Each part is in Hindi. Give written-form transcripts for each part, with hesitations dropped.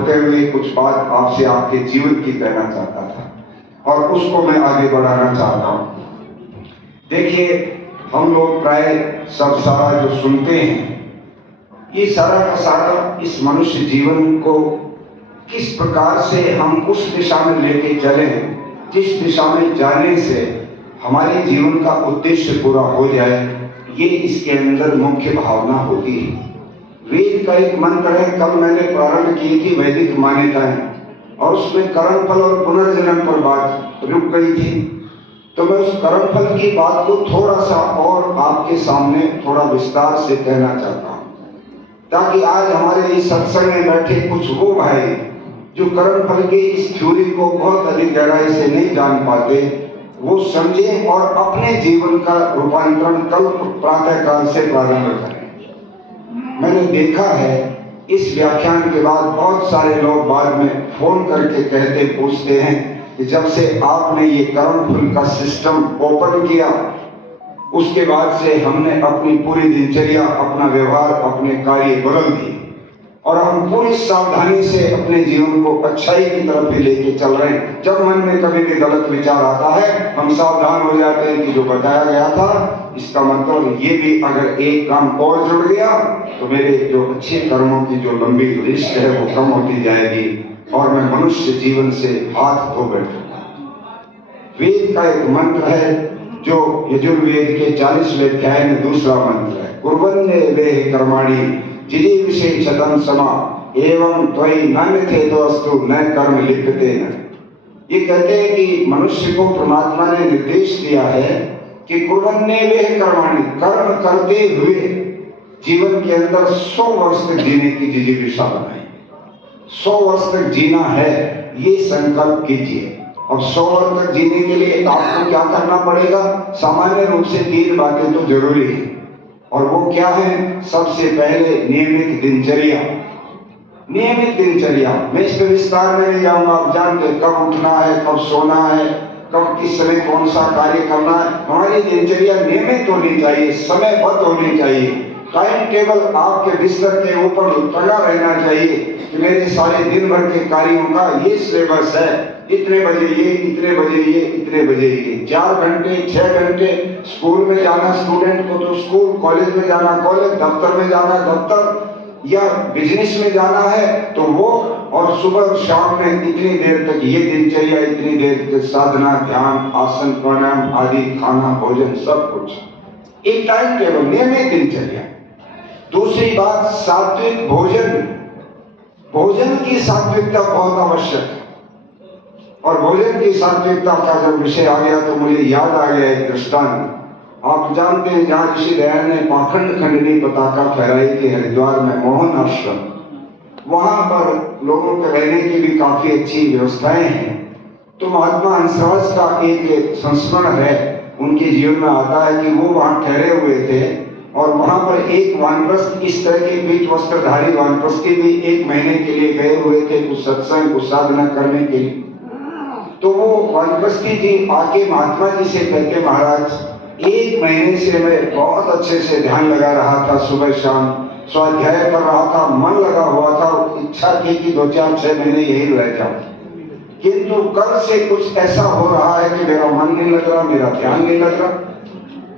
होते हुए कुछ बात आपसे आपके जीवन की कहना चाहता था और उसको मैं आगे बढ़ाना चाहता हूँ। देखिए, हम लोग प्राय सब सारा जो सुनते हैं, ये सारा का सारा इस मनुष्य जीवन को किस प्रकार से हम उस दिशा में लेके चले, जिस दिशा में जाने से हमारे जीवन का उद्देश्य पूरा हो जाए, ये इसके अंदर मुख्य भावना होती है। वेद का एक मंत्र है, कल मैंने प्रारंभ की थी वैदिक मान्यताएं, और उसमें कर्मफल और पुनर्जन्म पर बात रुक गई थी। तो मैं उस कर्मफल की बात को थोड़ा सा और आपके सामने थोड़ा विस्तार से कहना चाहता हूं, ताकि आज हमारे इस सत्संग में बैठे कुछ वो भाई जो कर्मफल के इस थ्योरी को बहुत अधिक गहराई से नहीं जान पाते, वो समझें और अपने जीवन का रूपांतरण कल प्रातः काल से प्रारंभ करें। मैंने देखा है इस व्याख्यान के बाद बहुत सारे लोग बाद में फोन करके कहते पूछते हैं कि जब से आपने ये कर्मफल का सिस्टम ओपन किया, उसके बाद से हमने अपनी पूरी दिनचर्या, अपना व्यवहार, अपने कार्य बदल दिए और हम पूरी सावधानी से अपने जीवन को अच्छाई की तरफ ही लेके चल रहे हैं। जब मन में कभी भी गलत विचार आता है, हम सावधान हो जाते हैं कि जो बताया गया था, इसका मतलब ये भी अगर एक काम और जुड़ गया तो मेरे जो अच्छे कर्मों की जो लंबी लिस्ट है वो कम होती जाएगी और मैं मनुष्य जीवन से हाथ धो बैठूंगा। वेद का एक मंत्र है जो यजुर्वेद के 40वें अध्याय में दूसरा मंत्र है, कुर्वन्ने वेह कर्माणि जिदि विशेषतम समा एवं त्वयि न थे दोस्तु न कर्म लिप्यते न। ये कहते हैं कि मनुष्य को परमात्मा ने निर्देश दिया है कि कुर्वन्ने वेह कर्माणि, कर्म करते हुए जीवन के अंदर 100 वर्ष तक जीने की जिजीविषा बनाई। 100 वर्ष तक जीना है, ये संकल्प कीजिए। अब 100 वर्ष तक जीने के लिए आपको क्या करना पड़ेगा? सामान्य रूप से 3 बातें तो जरूरी है, और वो क्या है? सबसे पहले नियमित दिनचर्या। नियमित दिनचर्या, मैं इस पर विस्तार में नहीं जाऊंगा। आप जानते हैं कब उठना है, कब सोना है, कब किस समय कौन सा कार्य करना है। हमारी दिनचर्या नियमित होनी चाहिए, समयबद्ध होनी चाहिए। टाइम टेबल आपके बिस्तर के ऊपर टंगा रहना चाहिए कि मेरे सारे दिन भर के कार्यों का ये सिलेबस है, इतने बजे ये, इतने बजे ये, इतने बजे ये। 4 घंटे 6 घंटे स्कूल में जाना स्टूडेंट को तो स्कूल, कॉलेज में जाना कॉलेज, दफ्तर में जाना दफ्तर, या बिजनेस में जाना है तो वो, और सुबह शाम में इतनी देर तक ये दिनचर्या, इतनी देर तक साधना, ध्यान, आसन, प्राणायाम आदि, खाना, भोजन, सब कुछ एक टाइम टेबल, नियमित दिनचर्या। दूसरी बात, सात्विक भोजन। भोजन की सात्विकता बहुत आवश्यक है, और भोजन की सात्विकता का जब विषय आ गया तो मुझे याद आ गया एक दृष्टांत। आप जानते हैं जहाँ ऋषि दयाल ने पाखंड खंडनी पताका फहराई थी हरिद्वार में, मोहन आश्रम, वहां पर लोगों के रहने की भी काफी अच्छी व्यवस्थाएं हैं। तो महात्मा हंसराज का एक संस्मरण है, उनके जीवन में आता है कि वो वहां ठहरे हुए थे और वहां पर एक वानप्रस्थ, इस तरह के पीठ वस्त्रधारी वानप्रस्थ भी 1 महीने के लिए गए हुए थे कुछ सत्संग, कुछ साधना करने के लिए। तो वो वानप्रस्थी जी आके महात्मा जी से कहते, महाराज 1 महीने से मैं बहुत अच्छे से ध्यान लगा रहा था, सुबह शाम स्वाध्याय कर रहा था, मन लगा हुआ था, इच्छा थी कि 2-4-6 महीने यही रह जाऊं, किंतु कल से कुछ ऐसा हो रहा है कि मेरा मन नहीं लग रहा, मेरा ध्यान नहीं लग रहा।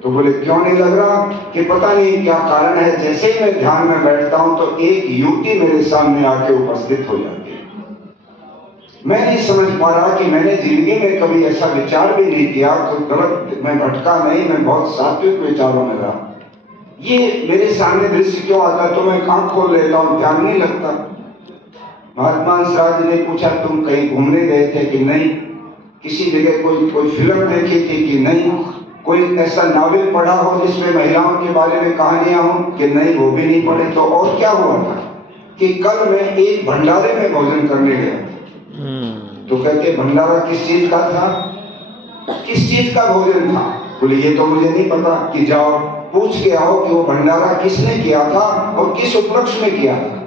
तो बोले क्यों नहीं लग रहा? कि पता नहीं क्या कारण है, जैसे ही मैं ध्यान में बैठता हूं तो एक युवती मेरे सामने आके उपस्थित हो जाती है। मैं नहीं समझ पा रहा कि मैंने जिंदगी में कभी ऐसा विचार भी नहीं किया, तो गलत, मैं भटका नहीं, मैं बहुत सात्विक विचारों में रहा। ये मेरे सामने दृश्य क्यों आता है? तो मैं आंख खोल लेता हूँ, ध्यान नहीं लगता। महात्मा हंसराज ने पूछा, तुम कहीं घूमने गए थे कि नहीं? किसी जगह कोई फिल्म देखी थी कि नहीं? कोई ऐसा नावल पढ़ा हो जिसमें महिलाओं के बारे में कहानियां हो कि नहीं? वो भी नहीं पढ़े। तो और क्या हुआ था कि कल मैं एक भंडारे में भोजन करने गया। तो कहते, भंडारा किस चीज का था? किस चीज का भोजन था? बोले ये तो मुझे नहीं पता। कि जाओ पूछ के आओ कि वो भंडारा किसने किया था और किस उपलक्ष्य में किया था।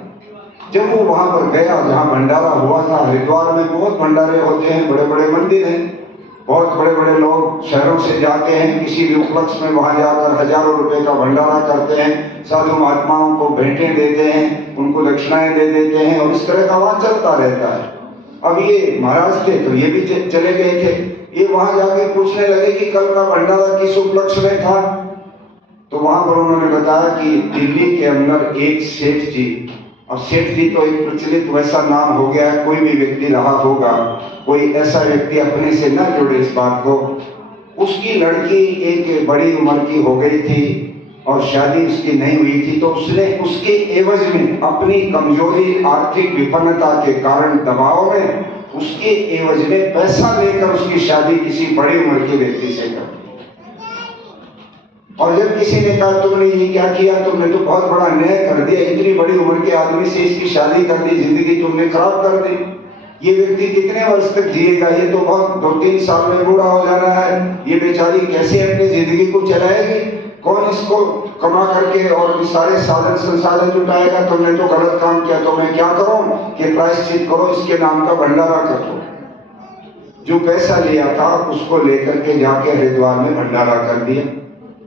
जब वो वहां पर गया जहां भंडारा हुआ था, हरिद्वार में बहुत भंडारे होते हैं, बड़े बड़े मंदिर हैं, बहुत बड़े बड़े लोग शहरों से जाते हैं, किसी भी उपलक्ष्य में वहां जाकर हजारों रुपए का भंडारा करते हैं, साधु महात्माओं को भेंटें देते हैं, उनको दक्षिणाएं दे देते हैं, और इस तरह का वहां चलता रहता है। अब ये महाराज थे तो ये भी चले गए थे। ये वहां जाके पूछने लगे कि कल का भंडारा किस उपलक्ष्य में था। तो वहां पर उन्होंने बताया कि दिल्ली के अंदर एक सेठ जी, अब सेठ जी तो एक प्रचलित वैसा नाम हो गया है, कोई भी व्यक्ति रहा होगा, कोई ऐसा व्यक्ति अपने से न जोड़े इस बात को। उसकी लड़की एक बड़ी उम्र की हो गई थी और शादी उसकी नहीं हुई थी, तो उसने उसके एवज में अपनी कमजोरी, आर्थिक विपन्नता के कारण, दबाव में, उसके एवज में पैसा लेकर उसकी शादी किसी बड़ी उम्र के व्यक्ति से कर दी। और जब किसी ने कहा तुमने ये क्या किया, तुमने तो बहुत बड़ा अन्याय कर दिया, इतनी बड़ी उम्र के आदमी से इसकी शादी कर दी, जिंदगी तुमने खराब कर दी, ये व्यक्ति कितने वर्ष तक जिएगा, ये तो बहुत 2-3 साल में बूढ़ा हो जाना है, ये बेचारी कैसे अपनी जिंदगी को चलाएगी, कौन इसको कमा करके और सारे साधन संसाधन जुटाएगा, तुमने तो गलत काम किया, तो मैं क्या करूं कि प्रायश्चित करो, इसके नाम का भंडारा कर दो। जो पैसा लिया था उसको लेकर के जाके हरिद्वार में भंडारा कर दिया,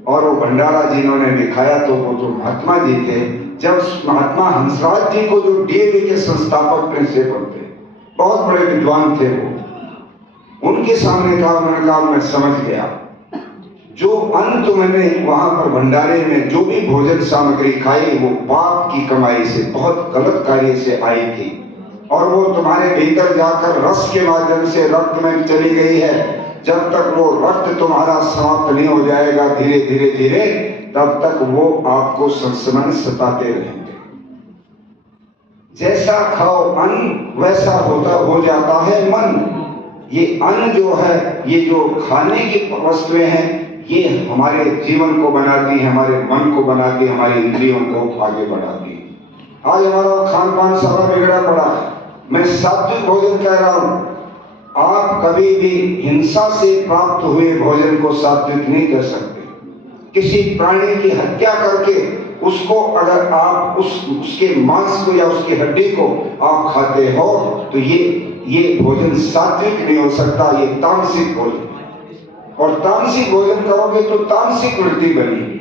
और वो भंडारा जिन्होंने दिखाया तो वो जो महात्मा जी थे, जब महात्मा हंसराज जी को जो डीएवी के संस्थापक प्रिंसिपल थे, बहुत बड़े विद्वान थे वो, उनके सामने कहा, उन्होंने कहा मैं समझ गया, जो अन्न तुमने वहां पर भंडारे में जो भी भोजन सामग्री खाई वो पाप की कमाई से, बहुत गलत कार्य से आई थी, और वो तुम्हारे भीतर जाकर रस के माध्यम से रक्त में चली गई है। जब तक वो रक्त तुम्हारा समाप्त नहीं हो जाएगा धीरे धीरे धीरे, तब तक वो आपको संस्मरण सताते रहेंगे। जैसा खाओ अन्न वैसा हो जाता है मन। ये अन्न जो है, ये जो खाने की वस्तुएं हैं, ये हमारे जीवन को बनाती है, हमारे मन को बनाती है, हमारी इंद्रियों को आगे बढ़ाती है। आज हमारा खान पान सारा बिगड़ा पड़ा है। मैं सात्विक भोजन कह रहा हूं, आप कभी भी हिंसा से प्राप्त हुए भोजन को सात्विक नहीं कर सकते। किसी प्राणी की हत्या करके उसको अगर आप उसके मांस को या उसकी हड्डी को आप खाते हो तो ये भोजन सात्विक नहीं हो सकता, ये तामसिक भोजन। और तामसिक भोजन करोगे तो तामसिक वृत्ति बनेगी,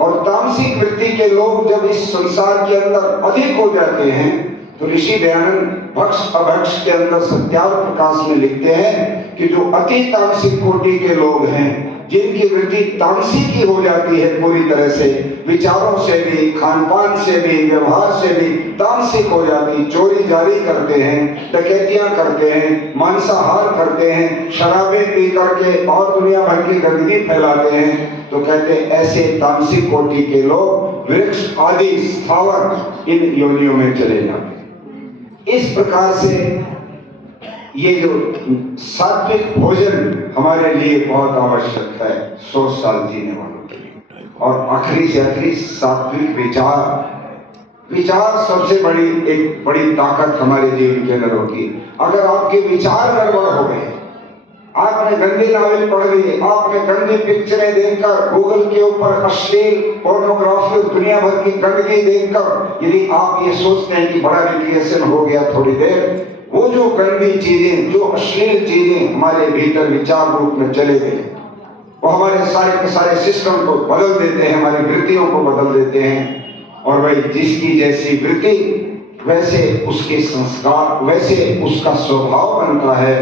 और तामसिक वृत्ति के लोग जब इस संसार के अंदर अधिक हो जाते हैं तो ऋषि दयानंद भक्ष अभक्ष के अंदर सत्यार्थ प्रकाश में लिखते हैं कि जो अति तामसिक कोटि के लोग हैं, जिनकी वृत्ति तामसिक ही हो जाती है पूरी तरह से, विचारों से भी, खान पान से भी, व्यवहार से भी तामसिक हो जाती, चोरी जारी करते हैं, डकैतियां करते हैं, मांसाहार करते हैं, शराबें पी करके और दुनिया भर की गंदगी फैलाते हैं, तो कहते हैं ऐसे तामसिक कोटि के लोग वृक्ष आदि स्थावर इन योनियों में चले जाते हैं। इस प्रकार से ये जो सात्विक भोजन हमारे लिए बहुत आवश्यक है 100 साल जीने वालों के लिए, और आखिरी से आखिरी सात्विक विचार सबसे बड़ी ताकत हमारे जीवन के अंदर होगी। अगर आपके विचार गड़बड़ हो गए, आपने गंदी नॉवेल पढ़ ली, आपने गंदी पिक्चरें देखकर, गूगल के ऊपर अश्लील पोर्नोग्राफी और दुनिया भर की गंदगी देखकर यदि आप ये सोचते हैं कि बड़ा रिक्रिएशन हो गया थोड़ी देर, वो जो गंदी चीजें, जो अश्लील चीजें हमारे भीतर विचार रूप में चले गए, वो हमारे सारे के सारे सिस्टम को बदल देते हैं, हमारी वृत्तियों को बदल देते हैं। और भाई जिसकी जैसी वृत्ति वैसे उसके संस्कार, वैसे उसका स्वभाव बनता है,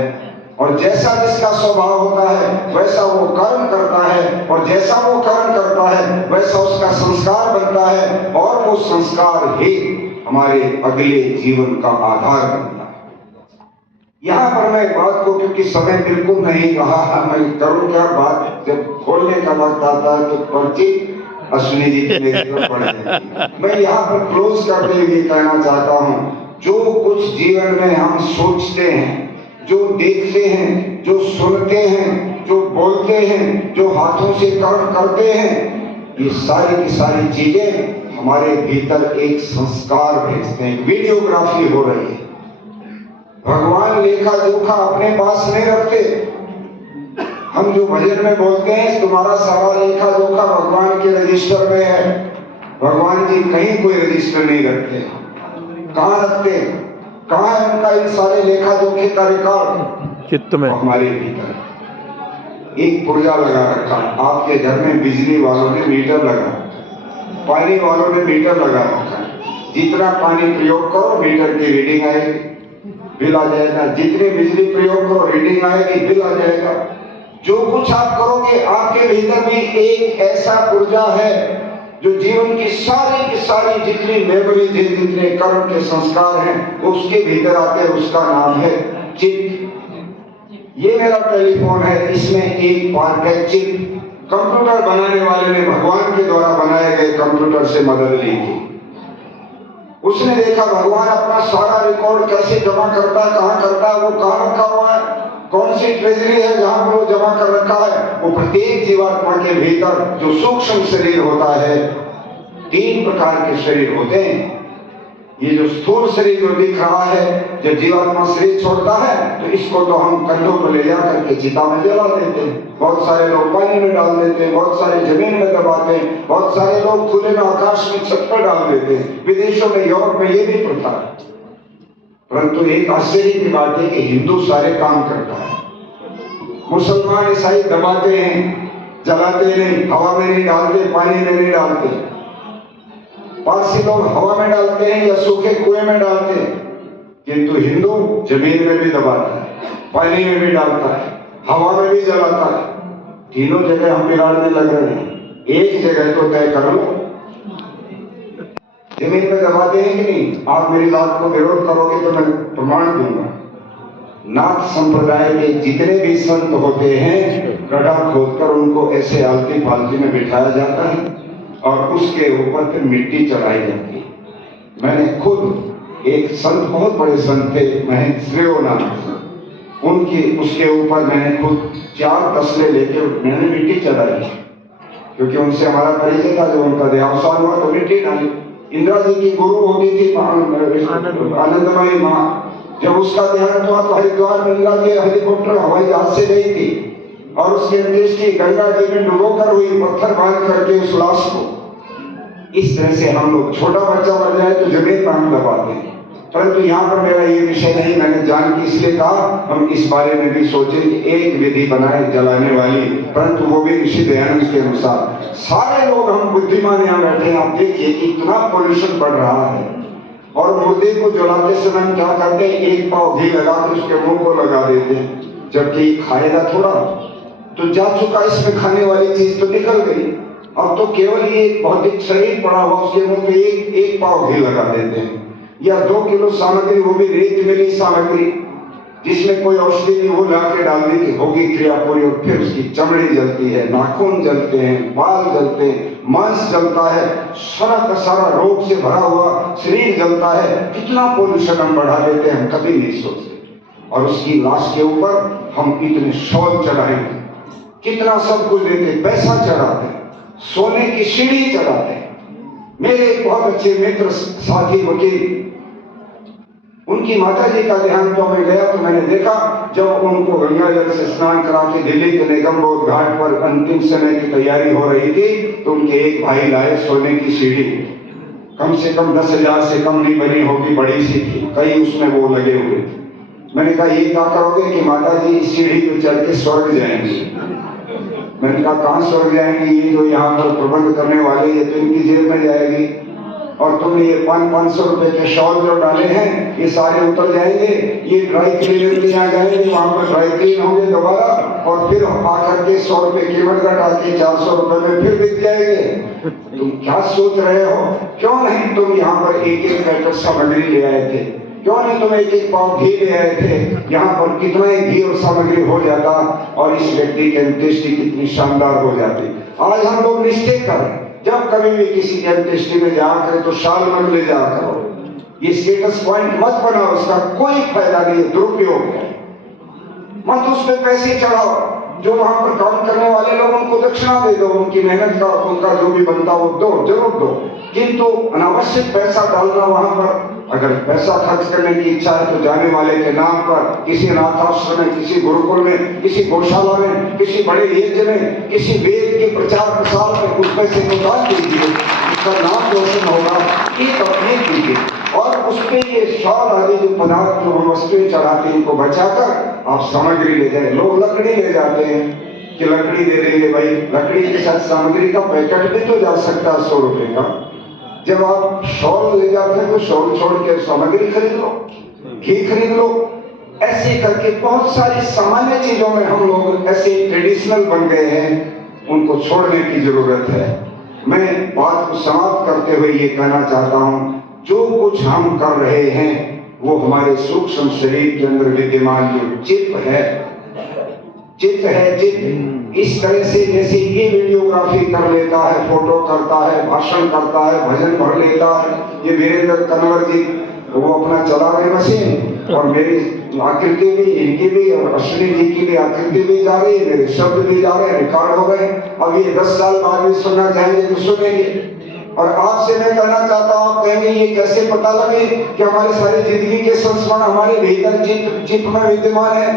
और जैसा जिसका स्वभाव होता है वैसा वो कर्म करता है, और जैसा वो कर्म करता है वैसा उसका संस्कार बनता है, और वो संस्कार ही हमारे अगले जीवन का आधार बनता है। यहाँ पर मैं बात को, क्योंकि समय बिल्कुल नहीं रहा, मैं करूँ क्या बात, जब खोलने का वक्त आता है तो पर्ची अश्विनी जी की मेरी तरफ पड़ जाएगी। मैं यहाँ पर क्लोज करते हुए कहना चाहता हूँ, जो कुछ जीवन में हम सोचते हैं, जो देखते हैं, जो सुनते हैं, जो बोलते हैं, जो हाथों से कर्म करते हैं, ये सारी की सारी चीजें हमारे भीतर एक संस्कार भेजते हैं, वीडियोग्राफी हो रही है। भगवान लेखा जोखा अपने पास नहीं रखते। हम जो भजन में बोलते हैं तुम्हारा सारा लेखा जोखा भगवान के रजिस्टर में है, भगवान जी कहीं कोई रजिस्टर नहीं रखते। कहाँ रखते? कहाँ है उनका इन सारे लेखा जोखे का रिकॉर्ड? चित्त में, हमारे भीतर। एक पुर्जा लगा रखा है। आपके घर में बिजली वालों ने मीटर लगा, पानी वालों ने मीटर लगा रखा है। जितना पानी प्रयोग करो मीटर की रीडिंग आएगी, बिल आ जाएगा। जितनी बिजली प्रयोग करो रीडिंग आएगी, बिल आ जाएगा। जो कुछ आप करोगे आपके भीतर भी एक ऐसा ऊर्जा है जो जीवन की सारी जितनी मेमोरी, जितने कर्म के संस्कार हैं उसके भीतर आते हैं। उसका नाम है चित्त। ये मेरा टेलीफोन है, इसमें एक पार्ट है चित्त। कंप्यूटर बनाने वाले ने भगवान के द्वारा बनाए गए कंप्यूटर से मदद ली थी। उसने देखा भगवान अपना सारा रिकॉर्ड कैसे जमा करता है, कहाँ करता है, वो कहाँ रखा हुआ है, कौन सी ट्रेजरी है जहां पर वो जमा कर रखा है। वो प्रत्येक जीवात्मा के भीतर जो सूक्ष्म शरीर होता है, 3 प्रकार के शरीर होते हैं। ये जो स्थूल शरीर जो दिख रहा है, जब जीवात्मा शरीर छोड़ता है तो इसको तो हम कंधों पर ले जा करके चिता में जला देते हैं। बहुत सारे लोग पानी में डाल देते हैं, बहुत सारे जमीन में दबाते हैं, बहुत सारे लोग खुले में आकाश में छत पर डाल देते हैं। विदेशों में, यूरोप में ये भी प्रथा है। परंतु एक आश्चर्य की बात है कि हिंदू सारे काम करता है। मुसलमान ईसाई दबाते हैं, जलाते नहीं, हवा में नहीं डालते, पानी में नहीं डालते। पारसी लोग हवा में डालते हैं या सूखे कुएं में डालते हैं, किंतु हिंदू जमीन में भी दबाता है, पानी में भी डालता है, हवा में भी जलाता है। तीनों जगह हम बिगाड़ने लग रहे हैं। एक जगह तो तय कर लो। जमीन में दबाते हैं कि नहीं? आप मेरी बात को विरोध करोगे तो मैं प्रमाण दूंगा। नाथ संप्रदाय के जितने भी संत होते हैं, गड्ढा खोदकर उनको ऐसे आलती पालती में बिठाया जाता है और उसके ऊपर फिर मिट्टी चढ़ाई जाती है। मैंने खुद एक संत, बहुत बड़े संत थे, महंत श्रेयो नाम, उनकी उसके ऊपर मैंने खुद 4 तसले लेके मैंने मिट्टी चढ़ाई, क्योंकि उनसे हमारा परिचय था। जब उनका देहावसान हुआ तो मिट्टी डाली। इंदिरा जी की गुरु होती थी आनंदमयी माँ, जब उसका देहांत हुआ तो हरिद्वार में इंदिरा जी हेलीकॉप्टर हवाई जहाज से गई थी और उसकी अंत्येष्टि गंगा जी में डुबोकर हुई, पत्थर बांध करके उस लाश को। इस तरह से हम लोग, छोटा बच्चा मर जाए तो जमीन पर हम दबाते हैं। परंतु यहाँ पर मेरा ये विषय नहीं, मैंने जान के इसलिए कहा हम इस बारे में भी सोचे कि एक विधि बनाए जलाने वाली, परंतु वो भी ऋषि दयानंद के अनुसार। सारे लोग हम बुद्धिमान यहाँ बैठे हैं। आप देखिए कितना पोल्यूशन बढ़ रहा है। और मुर्दे को जलाते समय हम क्या करते हैं, एक पाव घी लगा के उसके मुंह को लगा देते हैं, जबकि खाएगा थोड़ा तो जा चुका, इसमें खाने वाली चीज तो निकल गई। अब तो केवल ये भौतिक शरीर पड़ा हुआ, उसके मुंह पे एक पाव घी लगा देते हैं, या 2 किलो सामग्री, वो भी रेत मिली सामग्री जिसमें कोई औषधि नहीं, वो लाके डाल दी कि होगी क्रिया पूरी। और फिर उसकी चमड़ी जलती है, नाखून जलते हैं, बाल जलते हैं, मांस जलता है, सारा का सारा रोग से भरा हुआ शरीर जलता है। कितना पोल्यूशन हम बढ़ा देते हैं, हम कभी नहीं सोचते। और उसकी लाश के ऊपर हम इतने शॉल चढ़ाएंगे, कितना सब कुछ देते, पैसा चढ़ाते, सोने की सीढ़ी चढ़ाते। मेरे एक बहुत अच्छे मित्र साथी वकील, उनकी माता जी का देहांत तो मैं गया तो मैंने देखा, जब उनको गंगा जल से स्नान करा के दिल्ली के निगम बोध घाट पर अंतिम समय की तैयारी हो रही थी, तो उनके एक भाई लाए सोने की सीढ़ी। कम से कम 10,000 से कम नहीं बनी होगी, बड़ी सी थी, कई उसमें वो लगे हुए थे। मैंने कहा ये क्या करोगे कि माता जी इस सीढ़ी पे चढ़ के स्वर्ग जाएंगे। मैंने कहा कहाँ स्वर्ग जाएंगे, ये जो यहाँ पर प्रबंध करने वाले, ये तो इनकी जेब में जाएगी। और तुमने ये 500 रुपए के शॉल जो डाले हैं ये सारे उतर जाएंगे, ये ड्राई क्लीनर के यहाँ जाएंगे, वहां पर ड्राई क्लीन होंगे दोबारा, और फिर आकर के 100 रुपए कीमत घटा के 400 रुपए में फिर बिक जाएंगे। तुम क्या सोच रहे हो? क्यों नहीं तुम यहाँ पर एक पैकेट सामग्री ले आए थे? क्यों नहीं तुम एक पाव घी ले आए थे? यहाँ पर कितना ही घी और सामग्री हो जाता और इस व्यक्ति की अंत्येष्टि कितनी शानदार हो जाती। आज हम लोग निश्चय करें, जब कभी भी किसी के अंत्येष्टि में जा करें तो शाल मत ले जा करो, ये स्टेटस पॉइंट मत बनाओ, उसका कोई फायदा नहीं है, दुरुपयोग है। मत उस पे पैसे चढ़ाओ। जो वहां पर काम करने वाले लोग उनको दक्षिणा दे दो, उनकी मेहनत का उनका जो भी बनता वो दो, जरूर दो, किंतु अनावश्यक पैसा डालना वहां पर। अगर पैसा खर्च करने की इच्छा है तो जाने वाले के नाम पर किसी अनाथाश्रम में, किसी गुरुकुल में, किसी गौशाला में, किसी बड़े यज्ञ में, किसी वेद के प्रचार प्रसार में कुछ पैसे को दान दीजिए, उसका नाम रोशन होगा, एक अपने कीजिए। और उस पर ये शॉल आदि जो पदार्थ जो हम वस्तुएं चढ़ाते हैं इनको बचाकर आप सामग्री ले जाए। लोग लकड़ी ले जाते हैं, कि लकड़ी दे देंगे भाई, लकड़ी के साथ सामग्री का पैकेट भी तो जा सकता है 100 रुपए का। जब आप शॉल ले जाते हैं तो शॉल छोड़ के सामग्री खरीद लो, घी खरीद लो। ऐसे करके बहुत सारी सामान्य चीजों में हम लोग ऐसे ट्रेडिशनल बन गए हैं, उनको छोड़ने की जरूरत है। मैं बात को समाप्त करते हुए ये कहना चाहता हूं, जो कुछ हम कर रहे हैं वो हमारे सूक्ष्म शरीर के अंदर विद्यमान जो चित्त है, चित्त इस तरह से जैसे ये वीडियोग्राफी कर लेता है, फोटो करता है, भाषण करता है, भजन भर लेता है। ये वीरेंद्र कन्वर जी वो अपना चला रहे मशीन, और मेरी आकृति भी, इनकी भी, और अश्विनी जी की भी आकृति भी जा रही है, मेरे शब्द भी जा रहे हैं, रिकॉर्ड हो गए। अब ये 10 साल बाद भी सुनना चाहेंगे तो सुनेंगे। और आपसे मैं कहना चाहता हूँ, आप कहेंगे ये कैसे पता लगे कि हमारे सारी जिंदगी के संस्मरण हमारे भीतर चित्त में विद्यमान है?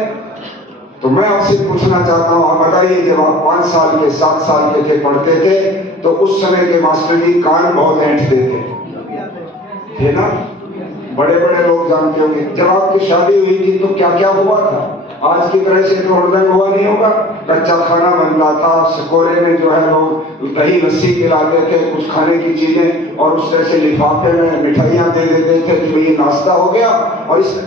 तो मैं आपसे पूछना चाहता हूँ, आप बताइए, जब आप 5 साल के 7 साल के थे, पढ़ते थे, तो उस समय के मास्टर जी कान बहुत ऐंठते थे ना? बड़े बड़े लोग जानते होंगे। जब आपकी शादी हुई थी तो क्या क्या हुआ था? आज की तरह से तो हरदम हुआ नहीं होगा। कच्चा खाना बनता था, सकोरे में जो है लोग दही लस्सी पिलाते थे, कुछ खाने की चीजें, और उस तरह से लिफाफे में मिठाइयां दे देते थे कि ये नाश्ता हो गया। और इस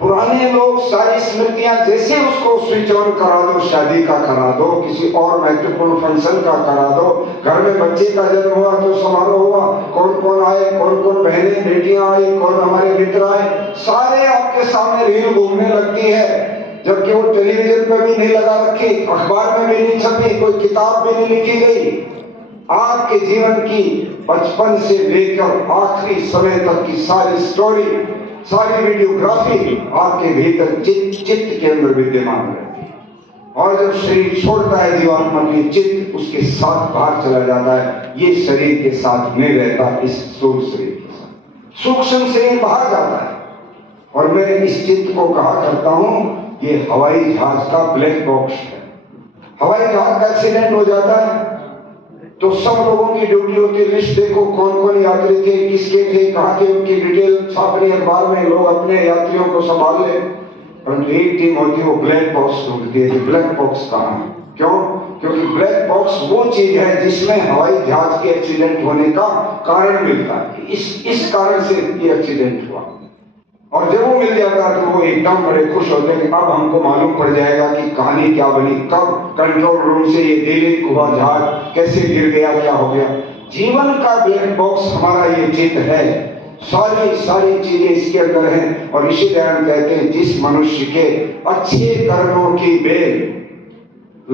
पुराने लोग सारी स्मृतियां जैसे उसको स्विच ऑन करा दो, शादी का करा दो, किसी और महत्वपूर्ण फंक्शन का करा दो, घर में बच्चे का जन्म हुआ तो समारोह हुआ, कौन कौन आए, कौन कौन बहनें बेटियां आई, कौन हमारे मित्र आए, सारे आपके सामने रील घूमने लगती है। जबकि वो टेलीविजन पर भी नहीं लगा रखी, अखबार में भी नहीं छपी, कोई किताब भी नहीं लिखी गई। आपके जीवन की बचपन से लेकर आखिरी समय तक की सारी स्टोरी, सारी वीडियोग्राफी आपके भीतर चित्त के अंदर विद्यमान रहती है। और जब शरीर छोड़ता है जीवात्मा की, चित्त उसके साथ बाहर चला जाता है। ये शरीर के साथ नहीं रहता, इस स्थूल शरीर के साथ सूक्ष्म शरीर बाहर जाता है। और मैं इस चित्त को कहा करता हूं, ये हवाई जहाज का ब्लैक बॉक्स है। हवाई जहाज का एक्सीडेंट हो जाता है तो सब लोगों की ड्यूटी होती है, लिस्ट देखो कौन कौन यात्री थे, किसके थे, कहाँ थे, उनकी डिटेल छापनी अखबार में, लोग अपने यात्रियों को संभाल ले। परंतु एक टीम होती है वो ब्लैक बॉक्स ढूंढती है कि ब्लैक बॉक्स कहाँ है। क्यों? क्योंकि ब्लैक बॉक्स वो चीज है जिसमें हवाई जहाज के एक्सीडेंट होने का कारण मिलता है। इस कारण से ये एक्सीडेंट हुआ। और जब वो मिल जाता है तो वो एकदम बड़े खुश होते हैं कि अब हमको मालूम पड़ जाएगा कि कहानी क्या बनी, कब कंट्रोल रूम से ये दिल्ली हुआ जहाज कैसे गिर गया, क्या हो गया। जीवन का ब्लैक बॉक्स हमारा ये चित्त है, सारी चीजें इसके अंदर हैं। और ऋषिदयानंद कहते हैं, जिस मनुष्य के अच्छे कर्मों की बेल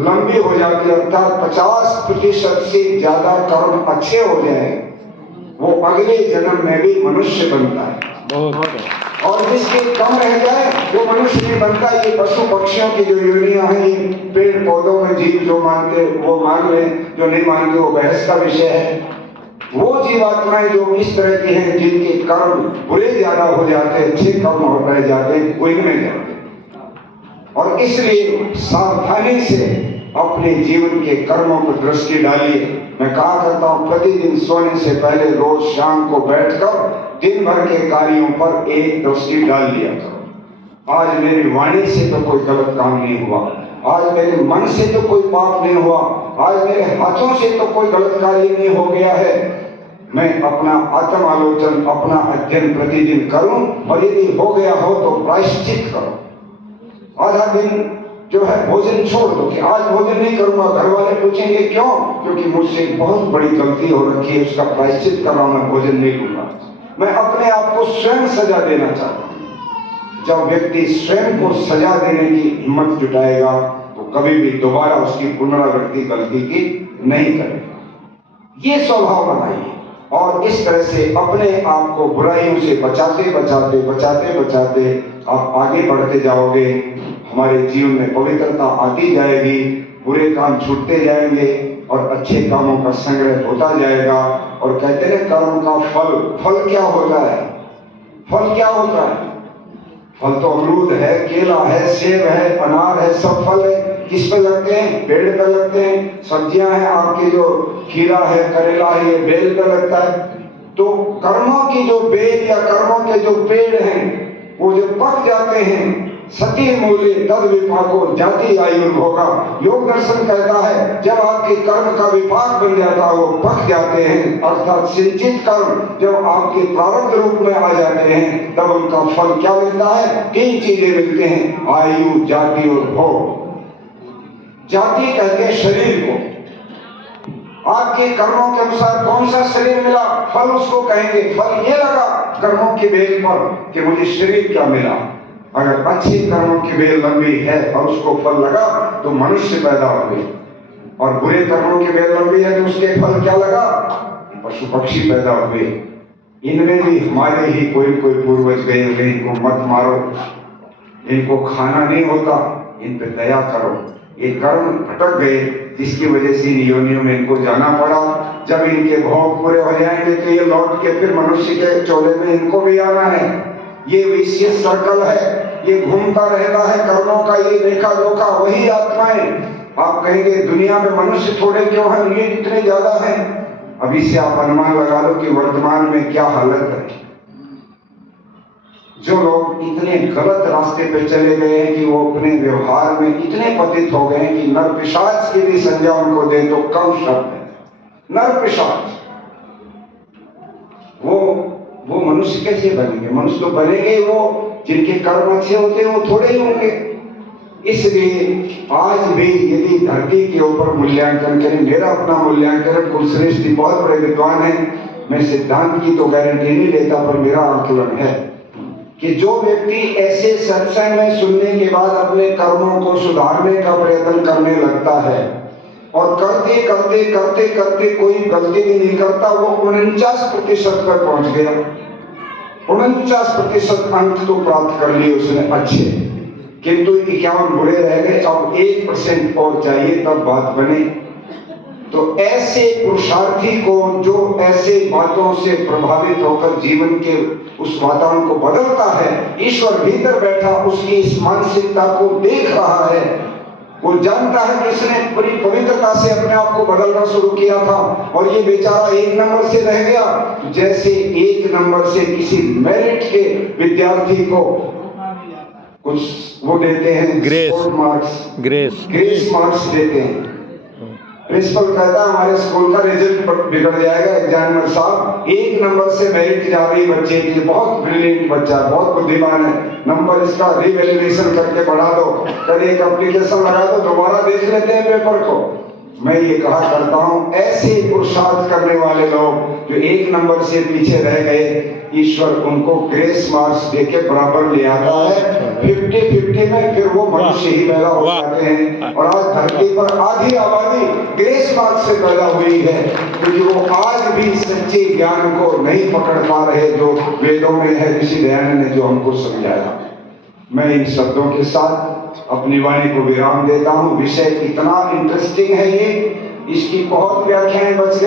लंबी हो जाती है, अर्थात 50% से ज्यादा कर्म अच्छे हो जाए, वो अगले जन्म में भी मनुष्य बनता है। और जिसके कम रह जाए वो मनुष्य नहीं बनता। ये पशु पक्षियों की जो योनियां हैं, ये पेड़ पौधों में जीव जो मानते वो मान ले, जो नहीं मानते वो बहस का विषय है। वो जीवात्माएं जो इस तरह की हैं, जिनके कर्म बुरे ज्यादा हो जाते, अच्छे कर्म हो रह जाते, वो इनमें जाते। और इसलिए सावधानी से अपने जीवन के कर्मों पर दृष्टि डालिए। मैं कहा करता हूं, प्रतिदिन सोने से पहले रोज शाम को बैठकर दिन भर के कार्यों पर एक दृष्टि डाल दिया करो। आज मेरी वाणी से तो कोई गलत काम नहीं हुआ, आज मेरे मन से तो कोई पाप नहीं हुआ, आज मेरे हाथों से तो कोई गलत कार्य नहीं हो गया है। मैं अपना आत्म आलोचन, अपना अध्ययन प्रतिदिन करूं, और यदि हो गया हो तो प्रायश्चित करो। आधा दिन जो है भोजन छोड़ दो कि आज भोजन नहीं करूंगा। घर वाले पूछेंगे क्यों? क्योंकि मुझसे बहुत बड़ी गलती हो रखी है, उसका प्रायश्चित कर रहा हूं, मैं भोजन नहीं लूंगा। मैं अपने आप को स्वयं सजा देना चाहता हूं। जब व्यक्ति स्वयं को सजा देने की हिम्मत जुटाएगा तो कभी भी दोबारा उसकी पुनरावृत्ति गलती की नहीं करेगा। ये स्वभाव बनाइए और इस तरह से अपने आप को बुराइयों से बचाते बचाते आप आगे बढ़ते जाओगे। हमारे जीवन में पवित्रता आती जाएगी, बुरे काम छूटते जाएंगे और अच्छे कामों का संग्रह होता जाएगा। और कहते हैं कर्म का फल क्या होता है? फल क्या होता है? फल तो अमरूद है, केला है, सेब है, अनार है, सब फल है। किस पे लगते हैं? पेड़ पे लगते हैं। सब्जियां हैं आपकी, जो खीरा है, करेला है, ये बेल पे लगता है। तो कर्मों की जो बेल या कर्मों के जो पेड़ हैं, वो जब पक जाते हैं, सती मूल्य तद विपाको जाति आयुर्भोगा। योग दर्शन कहता है जब आपके कर्म का विपाक बन जाता है, वो पक जाते हैं, अर्थात सिंचित कर्म जब आपके प्रारब्ध रूप में आ जाते हैं, तब उनका फल क्या मिलता है? 3 चीजें मिलते हैं, आयु, जाति और भोग। जाति कहते हैं शरीर को। आपके कर्मों के अनुसार कौन सा शरीर मिला, फल उसको कहेंगे। फल ये लगा कर्मों की बेल पर कि मुझे शरीर क्या मिला। अगर अच्छे कर्मों की बेल लंबी है और उसको फल लगा तो मनुष्य पैदा हो गए, और बुरे कर्मों की बेल लंबी है तो उसके फल क्या लगा? पशु पक्षी पैदा हो गए। इनमें भी हमारे ही कोई कोई पूर्वज गए हुए, इनको मत मारो, इनको खाना नहीं होता, इन पे दया करो। ये कर्म भटक गए जिसकी वजह से इन योनियों में इनको जाना पड़ा। जब इनके भोग पूरे हो जाएंगे तो ये लौट के फिर मनुष्य के चोले में इनको भी आना है। ये विषय सर्कल है, ये घूमता रहता है कर्मों का, ये देखा जोखा वही आत्माएं। आप कहेंगे दुनिया में मनुष्य थोड़े क्यों हैं, ये इतने ज्यादा हैं। अभी से आप अनुमान लगा लो कि वर्तमान में क्या हालत है। जो लोग इतने गलत रास्ते पे चले गए हैं कि वो अपने व्यवहार में इतने पतित हो गए हैं कि नर पिशाच की भी संज्ञा उनको दे तो कम शब्द है। नर पिशाच वो मनुष्य कैसे बनेंगे? मनुष्य तो बनेंगे वो जिनके कर्म अच्छे होते हैं, वो थोड़े ही होंगे। इसलिए आज भी यदि धरती के ऊपर मूल्यांकन करें, मेरा अपना मूल्यांकन, कुलश्रेष्ठ जी बहुत बड़े विद्वान हैं, मैं सिद्धांत की तो गारंटी नहीं लेता, पर मेरा आकलन है कि जो व्यक्ति ऐसे सत्संग में सुनने के बाद अपने कर्मों को सुधारने का प्रयत्न करने लगता है और करते करते करते करते कोई गलती भी नहीं करता, वो 49% पर पहुंच गया। 49% अंक तो प्राप्त कर लिए उसने अच्छे, किंतु 51 बुरे रह गए। अब 1% और चाहिए तब बात बने। तो ऐसे पुरुषार्थी को जो ऐसे बातों से प्रभावित होकर जीवन के उस वातावरण को बदलता है, ईश्वर भीतर बैठा उसकी इस मानसिकता को देख रहा है, वो जानता है कि इसने बड़ी पवित्रता से अपने आप को बदलना शुरू किया था और ये बेचारा 1 नंबर से रह गया। जैसे 1 नंबर से किसी मेरिट के विद्यार्थी को कुछ वो देते हैं, ग्रेस मार्क्स देते हैं। प्रिंसिपल कहता है हमारे स्कूल का रिजल्ट बिगड़ जाएगा, एग्जामिनर साहब 1 नंबर से मेरिट जा रही बच्चे की, बहुत ब्रिलियंट बच्चा है, बहुत बुद्धिमान है, नंबर इसका रिवैल्यूएशन करके बढ़ा दो, कल एक एप्लीकेशन लगा दो, दोबारा देख लेते हैं पेपर को। मैं ये कहा करता हूं, ऐसे पुरुषार्थ करने वाले लोग जो 1 नंबर से पीछे रह गए, ईश्वर उनको ग्रेस मार्क्स देके बराबर ले आता है। 50-50 में फिर वो मनुष्य ही पैदा हो जाते हैं। और आज धरती पर आधी आबादी ग्रेस मार्क्स से पैदा हुई है, क्योंकि वो आज भी सच्चे ज्ञान को नहीं पकड़ पा रहे जो वेदों में है, ऋषि दयानंद ने जो हमको समझाया। मैं इन शब्दों के साथ अपनी वाणी को विराम देता हूँ। विषय इतना इंटरेस्टिंग है ये, इसकी बहुत व्याख्याएं बच